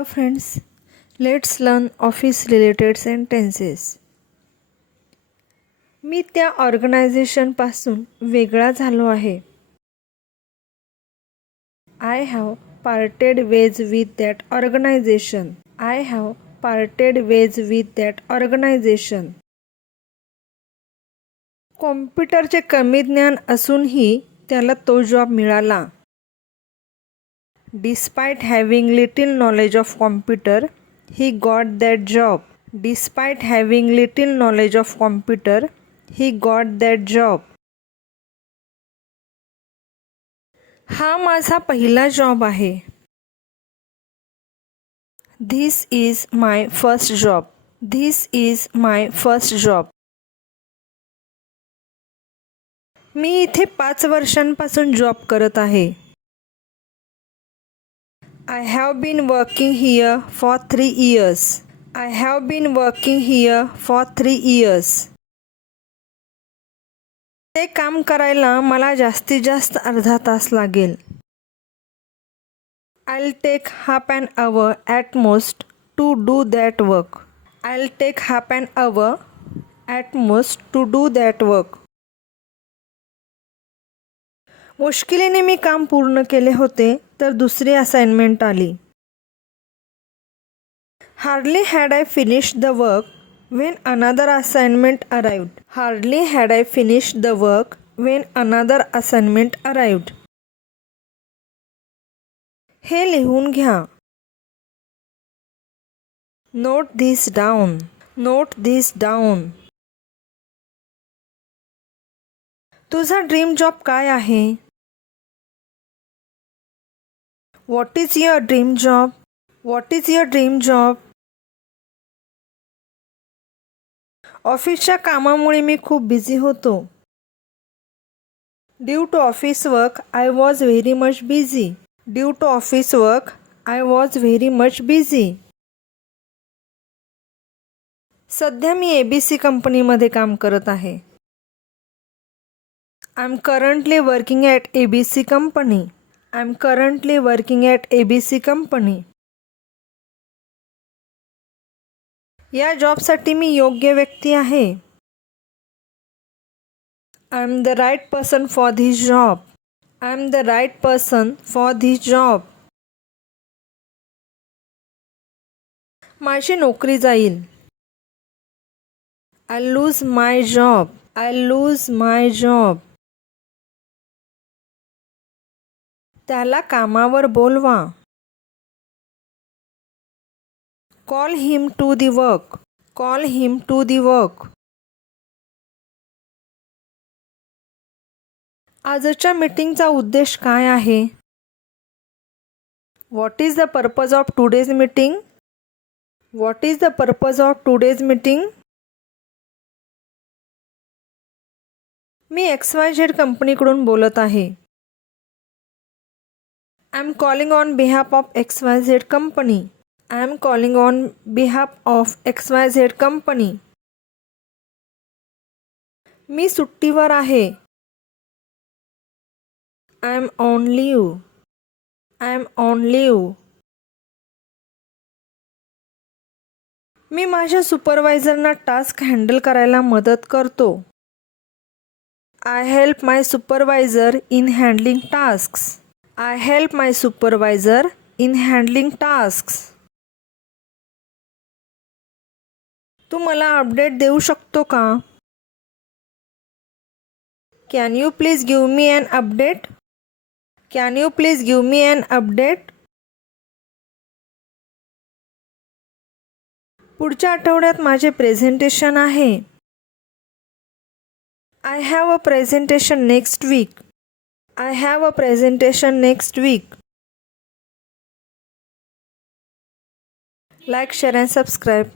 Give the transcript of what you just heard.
Hello friends, let's learn office related sentences. मी त्या ऑर्गनायझेशनपासून वेगळा झालो आहे. I have parted ways with that organization. I have parted ways with that organization. कॉम्प्युटरचे कमी ज्ञान असूनही त्याला तो जॉब मिळाला. Despite having little knowledge of computer, he got that job. Despite having little knowledge of computer, he got that job. हा माझा पहिला job आहे. This is my first job. This is my first job. मी इथे 5 वर्षांपासून job करत आहे. I have been working here for 3 years. I have been working here for 3 years. ते काम करायला मला जास्तीत जास्त अर्धा तास लागेल. I'll take half an hour at most to do that work. I'll take half an hour at most to do that work. मुश्किलीने मी काम पूर्ण केले होते तर दुसरी असाइनमेंट आली. Hardly had I finished the work when another assignment arrived. Hardly had I finished the work when another assignment arrived. हे लिहून घ्या. Note this down. Note this down. तुझा ड्रीम जॉब काय आहे? What is your dream job? What is your dream job? ऑफिसच्या कामामुळे मी खूप busy होतो. Due to office work, I was very much busy. Due to office work, I was very much busy. सध्या मी ABC कंपनीमध्ये काम करत आहे. I'm currently working at ABC company. I'm currently working at ABC company. या जॉबसाठी मी योग्य व्यक्ती आहे. I'm the right person for this job. I'm the right person for this job. माझी नोकरी जाईल. I'll lose my job. I'll lose my job. त्याला कामावर बोलवा. Call him to the work. Call him to the work. आजच्या मीटिंगचा उद्देश काय आहे? What is the purpose of today's meeting? What is the purpose of today's meeting? Me XYZ कंपनीकडून बोलत आहे. I'm calling on behalf of XYZ company. I'm calling on behalf of XYZ company. मी सुट्टीवर आहे. I'm on leave. I'm on leave. मी माझ्या सुपरवायझरना task handle करायला मदत करतो. I help my supervisor in handling tasks. I help my supervisor in handling tasks. तू मला update देऊ शकतो का? Can you please give me an update? Can you please give me an update? पुढच्या आठवड्यात माझे प्रेझेंटेशन आहे. I have a presentation next week. I have a presentation next week. Like, share and subscribe.